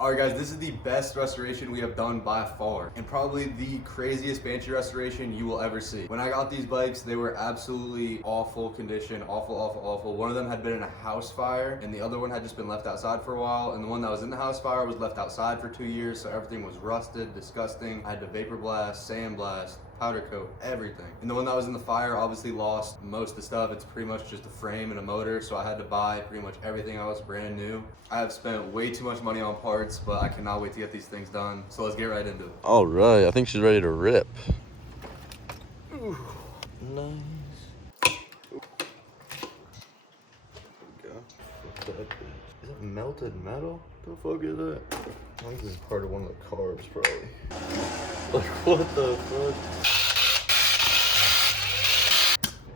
Alright guys, this is the best restoration we have done by far, and probably the craziest Banshee restoration you will ever see. When I got these bikes, they were absolutely awful condition, awful. One of them had been in a house fire, and the other one had just been left outside for a while, and the one that was in the house fire was left outside for 2 years, so everything was rusted, disgusting. I had to vapor blast, sandblast, powder coat, everything. And the one that was in the fire obviously lost most of the stuff. It's pretty much just a frame and a motor, so I had to buy pretty much everything else brand new. I have spent way too much money on parts, but I cannot wait to get these things done. So let's get right into it. All right, I think she's ready to rip. Ooh, nice. There we go. What's that? Is that melted metal? The fuck is that? I think this is part of one of the carbs, probably. Like, what the fuck?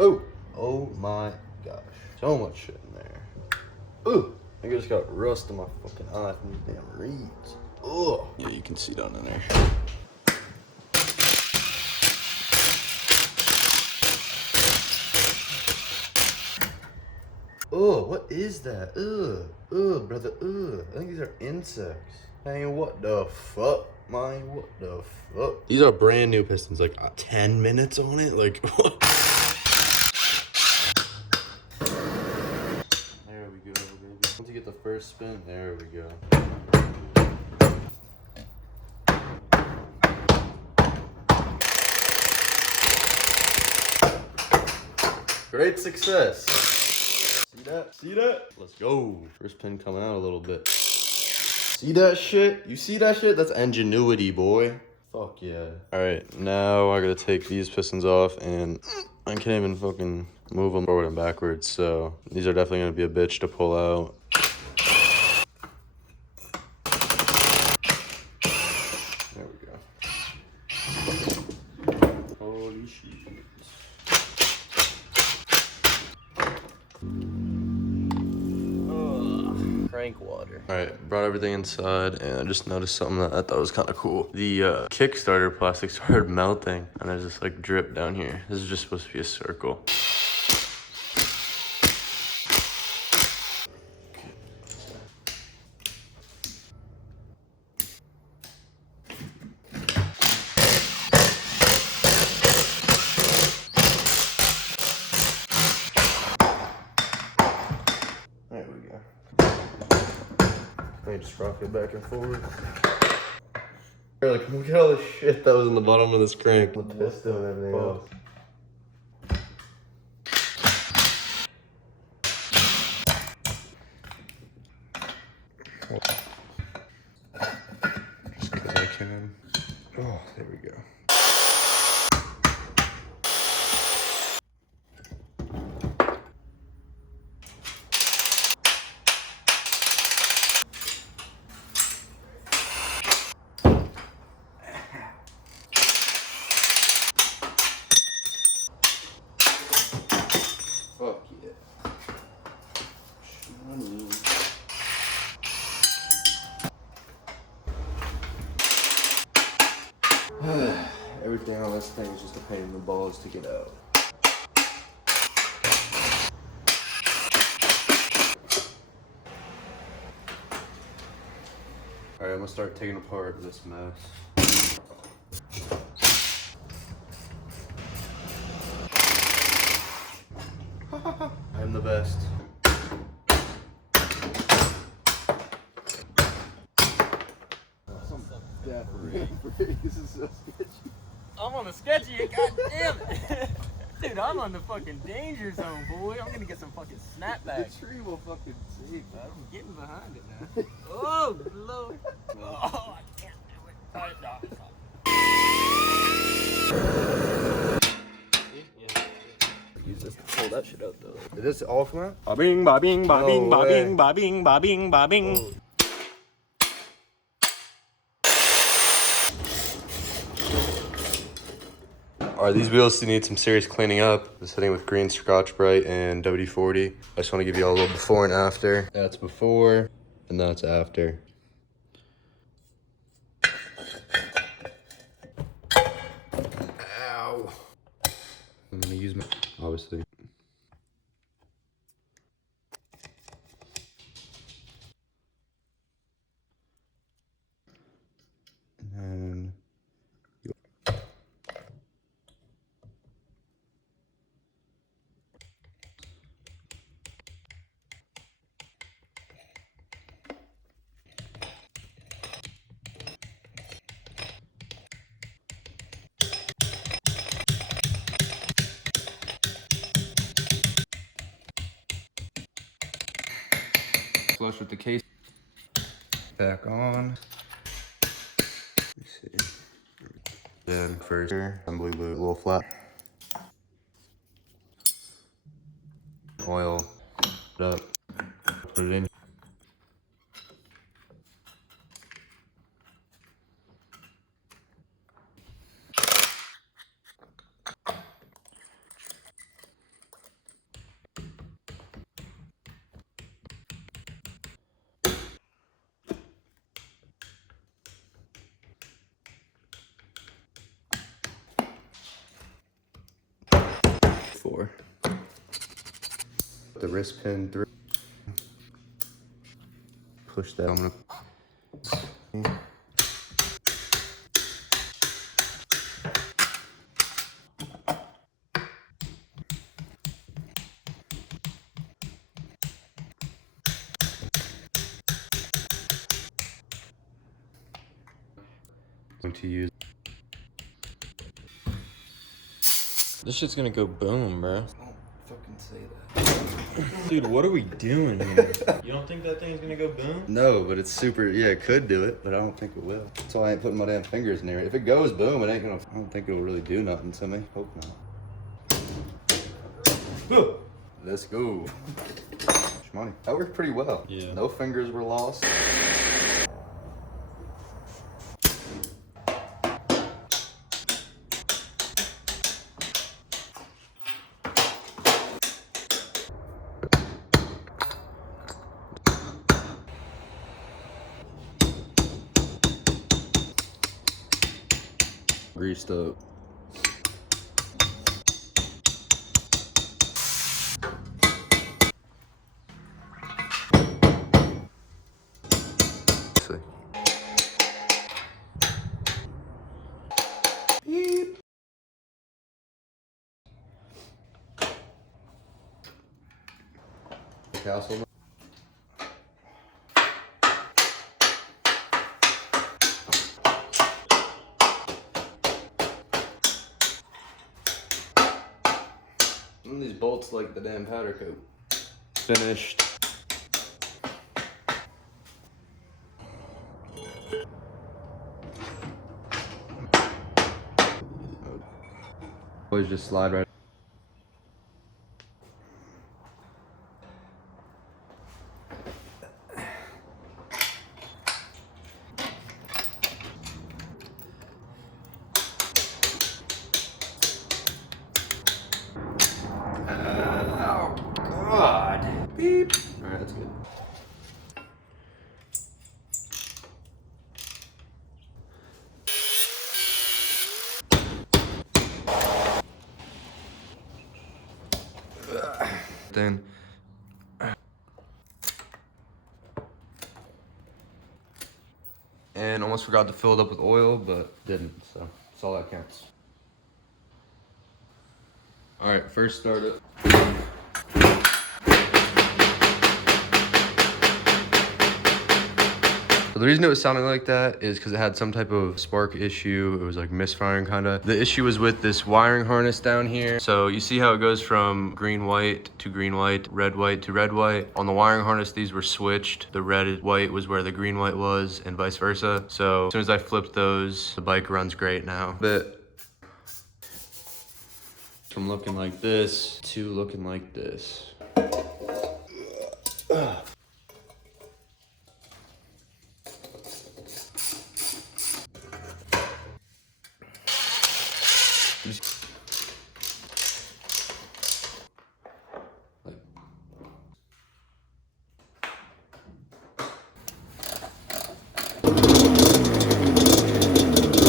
Oh! Oh my gosh. So much shit in there. Ooh! I think I just got rust in my fucking eye from these damn reeds. Oh! Yeah, you can see down in there. Oh, what is that? Ugh, brother, ugh. I think these are insects. Man, what the fuck? Man, what the fuck? These are brand new pistons, like 10 minutes on it? Like, what? There we go, baby. Once you get the first spin, there we go. Great success. See that? See that? Let's go. First pin coming out a little bit. See that shit? You see that shit? That's ingenuity, boy. Fuck yeah. All right, now I gotta take these pistons off, and I can't even fucking move them forward and backwards, so these are definitely gonna be a bitch to pull out. There we go. Holy shit. Crank water. All right, brought everything inside, and I just noticed something that I thought was kind of cool. The Kickstarter plastic started melting, and there's this like drip down here. This is just supposed to be a circle. There we go. Let me just rock it back and forth. Like, look at all the shit that was in the bottom of this crank. The piston and everything else. Just because I can. Oh, there we go. Fuck yeah. Everything on this thing is just a pain in the balls to get out. Alright, I'm gonna start taking apart this mess. I'm the best. This is so sketchy. I'm on the sketchy, god damn it. Dude, I'm on the fucking danger zone, boy. I'm gonna get some fucking snapback. The tree will fucking save, man. I'm getting behind it now. Oh, Lord. Oh, I can't do it. Oh, no, it's not. Use this to pull that shit out, though. Is this all from that? Ba-bing, ba-bing, ba-bing, No ba-bing, way. ba-bing, ba-bing, ba-bing. Oh. Alright, these wheels need some serious cleaning up. I'm sitting with green Scotch Brite and WD-40. I just want to give you all a little before and after. That's before, and that's after. Ow. I'm gonna use my, obviously. flush with the case. Back on. Let me see. Then first assembly boot, a little flat. Oil it up, put it in. Four. The wrist pin through. Push that. I'm gonna. Going to use. This shit's gonna go boom, bro. Don't fucking say that. Dude, what are we doing here? You don't think that thing's gonna go boom? No, but it's super. Yeah, it could do it, but I don't think it will. That's why I ain't putting my damn fingers near it. If it goes boom, it ain't gonna. I don't think it'll really do nothing to me. Hope not. Let's go. Shmoney. That worked pretty well. Yeah. No fingers were lost. Greased up. See. Beep. Castle. These bolts like the damn powder coat. Finished. Always just slide right. God. Beep. All right, that's good. Then. And almost forgot to fill it up with oil, but didn't, so that's all that counts. All right, first start it. So the reason it was sounding like that is because it had some type of spark issue. It was like misfiring kind of. The issue was with this wiring harness down here. So you see how it goes from green white to green white, red white to red white. On the wiring harness, these were switched. The red white was where the green white was and vice versa. So as soon as I flipped those, the bike runs great now. But from looking like this to looking like this.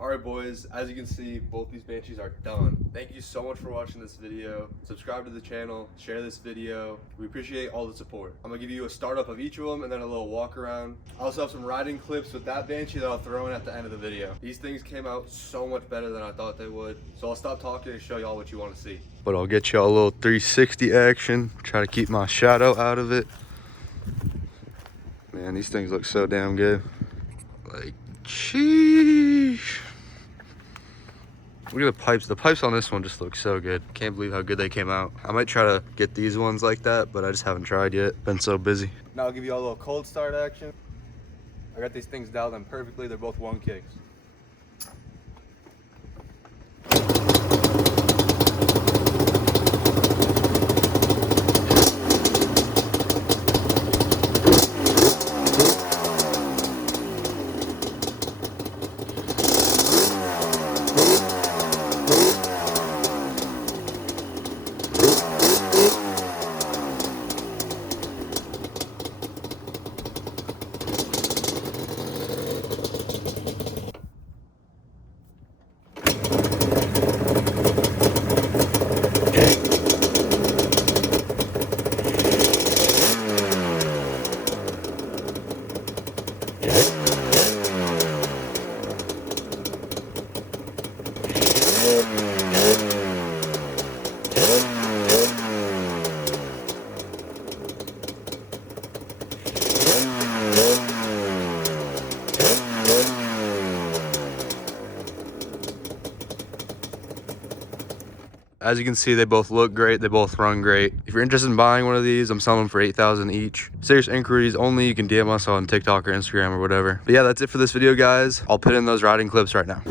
Alright boys, as you can see, both these Banshees are done. Thank you so much for watching this video. Subscribe to the channel, share this video. We appreciate all the support. I'm gonna give you a startup of each of them and then a little walk around. I also have some riding clips with that Banshee that I'll throw in at the end of the video. These things came out so much better than I thought they would. So I'll stop talking and show y'all what you want to see. But I'll get y'all a little 360 action. Try to keep my shadow out of it. Man, these things look so damn good. Like, sheesh. Look at the pipes. The pipes on this one just look so good. Can't believe how good they came out. I might try to get these ones like that, but I just haven't tried yet. Been so busy. Now I'll give you all a little cold start action. I got these things dialed in perfectly. They're both 1 kicks. As you can see, they both look great. They both run great. If you're interested in buying one of these, I'm selling them for $8,000 each. Serious inquiries only. You can DM us on TikTok or Instagram or whatever. But yeah, that's it for this video, guys. I'll put in those riding clips right now.